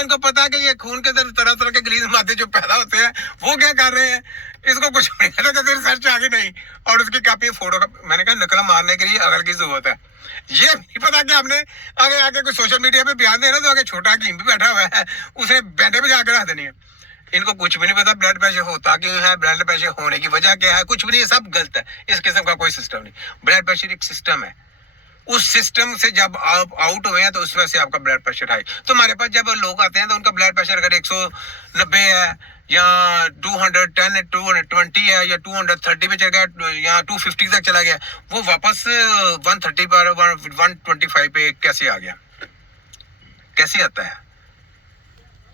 इनको पता है कि ये खून के अंदर तरह तरह के ग्रीस मादे जो पैदा होते हैं वो क्या कर रहे हैं, इसको कुछ नहीं पता, रिसर्च आगे नहीं। और उसकी कापी फोटो का, मैंने कहा नकल मारने के लिए अकल की जरूरत है। ये नहीं पता कि हमने आगे आगे कोई सोशल मीडिया पे बयान देना तो आगे छोटा हकीम भी बैठा हुआ है, उसे बैठे पे जाकर रख देनी है। इनको कुछ भी नहीं पता ब्लड प्रेशर होता क्यों है, ब्लड प्रेशर होने की वजह क्या है, कुछ भी नहीं, सब गलत है। इस किस्म का कोई सिस्टम नहीं। ब्लड प्रेशर एक सिस्टम है, उस सिस्टम से जब आप आउट हुए हैं तो उस वजह से आपका ब्लड प्रेशर हाई। तो हमारे पास जब लोग आते हैं तो उनका ब्लड प्रेशर अगर 190 है या 210 220 है या 230 पे चल गया या 250 तक चला गया, वो वापस 130 पर 125 पे कैसे आ गया, कैसे आता है?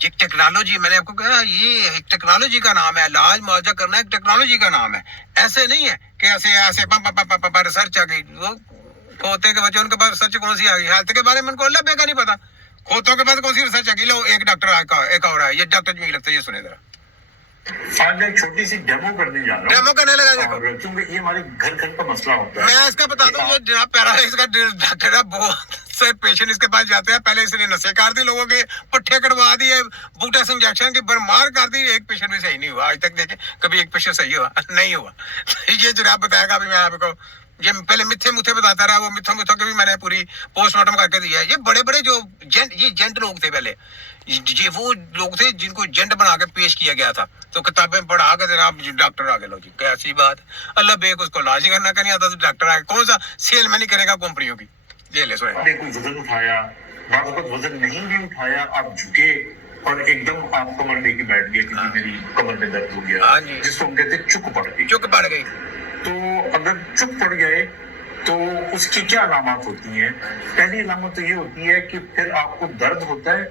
ये टेक्नोलॉजी, मैंने आपको कहा ये एक टेक्नोलॉजी का नाम है। इलाज मुआवजा करना एक टेक्नोलॉजी का नाम है। ऐसे नहीं है कि ऐसे ऐसे रिसर्च आ गई। वो खोते के बच्चे, उनके पास रिसर्च कौन सी आ गई? हेल्थ के बारे में उनको अल्लाह बेका नहीं पता। खोतों के पास कौन सी रिसर्च आ गई? लो एक डॉक्टर एक और है, ये डॉक्टर जो लगता है, ये सुने जरा। आज मैं छोटी सी डेमो करने जा रहा हूँ। डेमो करने लगा देखो, क्योंकि ये हमारे घर घर का मसला होता है। मैं इसका बता दूं, ये जनाब पैरालाइज का डॉक्टर है, बहुत से पेशेंट इसके पास जाते हैं। पहले इसने नसें काट दी, लोगों के पट्टे कटवा दिए, बूटा से इंजेक्शन की बरमार कर दी, एक पेशेंट भी सही नहीं हुआ आज तक। देखे कभी एक पेशेंट सही हुआ नहीं हुआ। ये जनाब बताएगा अभी, मैं आपको ये पहले मिथ्ये मुथे बताता रहा, वो मिथ्या मुथों के भी मैंने पूरी पोस्टमार्टम करके दिया है। ये बड़े बड़े जो जेंट लोग थे पहले, ये वो लोग थे जिनको जेंट बना के पेश किया गया था, तो किताबें पढ़ा के जनाब डॉक्टर आ गए। लो जी कैसी बात, अल्लाह बेक उसको इलाज करना नहीं आता तो डॉक्टर आ गए। कौन सा सेल में नहीं करेगा कंपनियों की? ये ले सुने, कोई वजन उठाया, बाद वक्त वजन नहीं भी उठाया, आप झुके और एकदम आप कमर लेके बैठ गए कि मेरी कमर में दर्द हो गया, जिसको हम कहते हैं चुक पड़ गई। चुक पड़ गई। तो अगर चुप पड़ गए तो उसकी क्या अलामत होती हैं? पहली अलामत तो ये होती है कि फिर आपको दर्द होता है,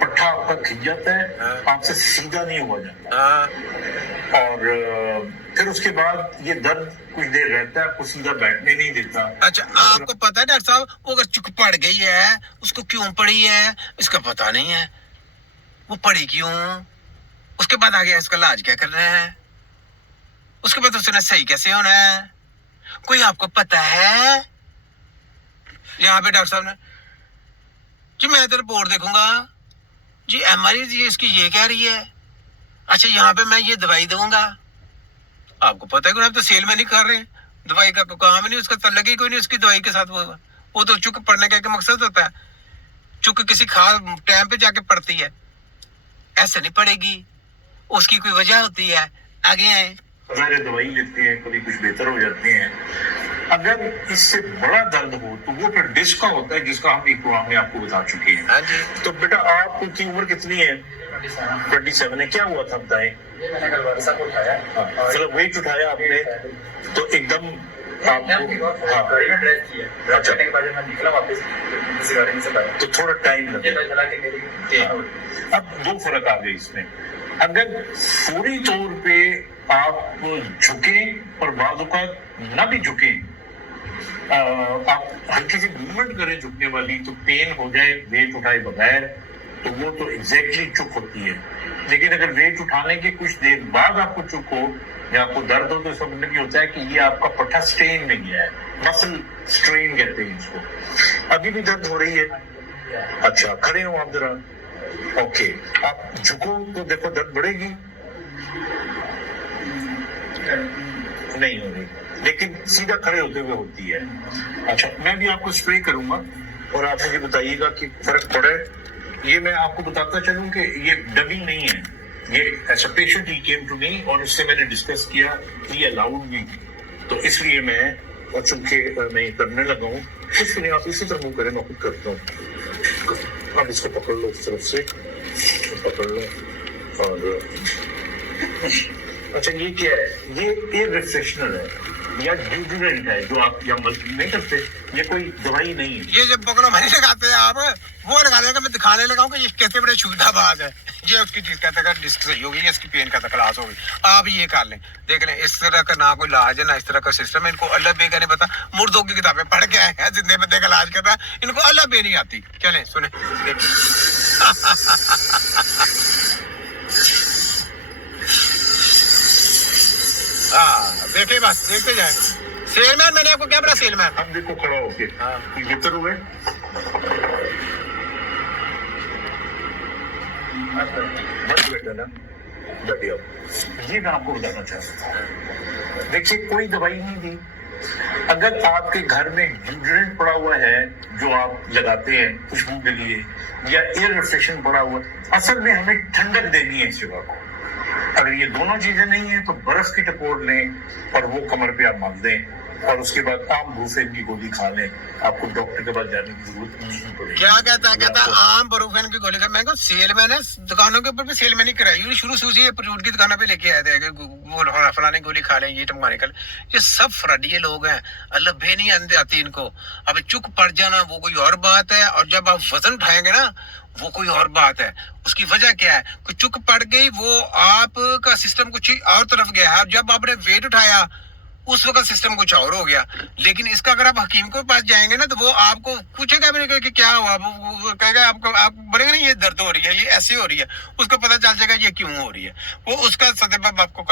पट्टा आपका खिंच जाता है, आपसे सीधा नहीं हुआ जाता। और फिर उसके बाद ये दर्द कुछ देर रहता है, आपको सीधा बैठने नहीं देता। अच्छा, आपको पता है डॉक्टर साहब, वो अगर चुक पड़ गई है, उसको क्यों पड़ी है इसका पता नहीं है, वो पड़ी क्यों, उसके बाद आगे इसका इलाज क्या करना है, उसके बाद उसने सही कैसे होना है, कोई आपको पता है? यहाँ पे डॉक्टर साहब ने जी मैं तो रिपोर्ट देखूंगा जी, एमआरआई जी इसकी ये कह रही है, अच्छा यहाँ पे मैं ये दवाई दूंगा। आपको पता है कि आप तो सेल में नहीं कर रहे, दवाई का काम नहीं, उसका तल्लक ही कोई नहीं उसकी दवाई के साथ। वो तो चुक पड़ने का एक मकसद होता है, चुक किसी खास टाइम पे जाके पड़ती है, ऐसे नहीं पड़ेगी, उसकी कोई वजह होती है। आगे आए दवाई लेते हैं, कभी कुछ बेहतर हो जाते हैं। अगर इससे बड़ा दर्द हो तो वो फिर डिस्क का होता है, जिसका हम एक प्रोग्राम में आपको बता चुके हैं। हाँ जी। तो बेटा आपकी उम्र कितनी है? 27 है। क्या हुआ था बताएं? मैंने कल वर्षा को उठाया, चलो वेट उठाया आपने तो एकदम तो थोड़ा टाइम लगा। अब दो फर्क आ गए इसमें। अगर पूरी तौर पे आप झुके और बाजू का ना भी झुके, आप हल्की सी मूवमेंट करें झुकने वाली, तो पेन हो जाए वेट उठाए बगैर, तो वो तो एग्जैक्टली चुक होती है। लेकिन अगर वेट उठाने के कुछ देर बाद आपको चुक हो या आपको दर्द हो, तो इसका मतलब ये होता है कि ये आपका पट्टा स्ट्रेन में गया है, मसल स्ट्रेन कहते हैं इसको। अभी भी दर्द हो रही है? अच्छा खड़े हो आप जरा, ओके। आप झुको तो देखो दर्द बढ़ेगी, नहीं हो रही, लेकिन सीधा खड़े होते हुए होती है। अच्छा मैं भी आपको स्प्रे करूंगा और आप मुझे बताइएगा कि फर्क पड़े। ये मैं आपको बताता चलूं कि ये डबिंग नहीं है, ये as a patient he came to me और इससे मैंने डिस्कस किया, ही अलाउड मी, तो इसलिए मैं और चूंकि मैं करने लगा हूँ। कुछ नहीं, आप इसी तरह मूव करें, मैं खुद करता हूँ। आप इसको पकड़ लो इस तरफ से, पकड़ लो। और अच्छा ये क्या है? ये रिफ्रेशनर है या ड्यूरेंट है जो आप या मल्टी नहीं करते, ये कोई दवाई नहीं है। ये जब पकड़ो मैंने लगाते हैं आप, वो लगा देगा, मैं दिखाने लगा कि ये कैसे बड़े सुविधाबाज है। ये उसकी चीज कहते हैं डिस्क सही होगी, इसकी पेन का क्लास होगी, आप ये कर लें। देख लें, इस तरह का ना कोई इलाज है ना इस तरह का सिस्टम है। इनको अल्लाह बे का नहीं पता, मुर्दों की किताबें पढ़ के आए हैं, जिंदे बंदे का इलाज कर रहा है, इनको अल्लाह बे नहीं आती। चलें सुने हाँ देखे, बस देखते जाए। सेलमैन, मैंने आपको क्या बड़ा सेलमैन। अब देखो खड़ा होके, बेहतर हुए। बस बेटा ना, बढ़िया। ये मैं आपको बताना चाहता हूँ, देखिए कोई दवाई नहीं दी। अगर आपके घर में डिओड्रेंट पड़ा हुआ है जो आप लगाते हैं खुशबू के लिए, या एयर रिफ्रेशन पड़ा हुआ है, असल में हमें ठंडक देनी है इस जगह को। अगर ये दोनों चीजें नहीं है तो बर्फ की टपोर लें और वो कमर पे आप बांध दें, और उसके बाद आम ब्रूफेन की गोली खा लें, आपको डॉक्टर के पास जाने की जरूरत नहीं पड़ेगी। क्या कहता है? कहता है आम ब्रूफेन की गोली का। मैं को सेल में ना दुकानों के ऊपर भी सेल में नहीं कराई, शुरू से उसी फ्रूट की दुकानों पे लेके आए थे कि वो फलाने गोली खा लें, ये टमकाने का। ये सब फ्रडिये लोग हैं, लभे नहीं आती इनको। अब चुक पड़ जाना वो कोई और बात है, और जब आप वजन उठाएंगे ना वो कोई और बात है। उसकी वजह क्या है? कि चुक पड़ गई, वो आपका सिस्टम कुछ और तरफ गया है। जब आपने वेट उठाया उस वक्त सिस्टम कुछ और हो गया। लेकिन इसका अगर आप हकीम के पास जाएंगे ना तो वो आपको पूछेगा भी नहीं कि क्या हुआ, वो कहेगा आपको, आप बोलेंगे नहीं ये दर्द हो रही है, ये ऐसी हो रही है, उसको पता चल जाएगा ये क्यों हो रही है। वो उसका सदबब आपको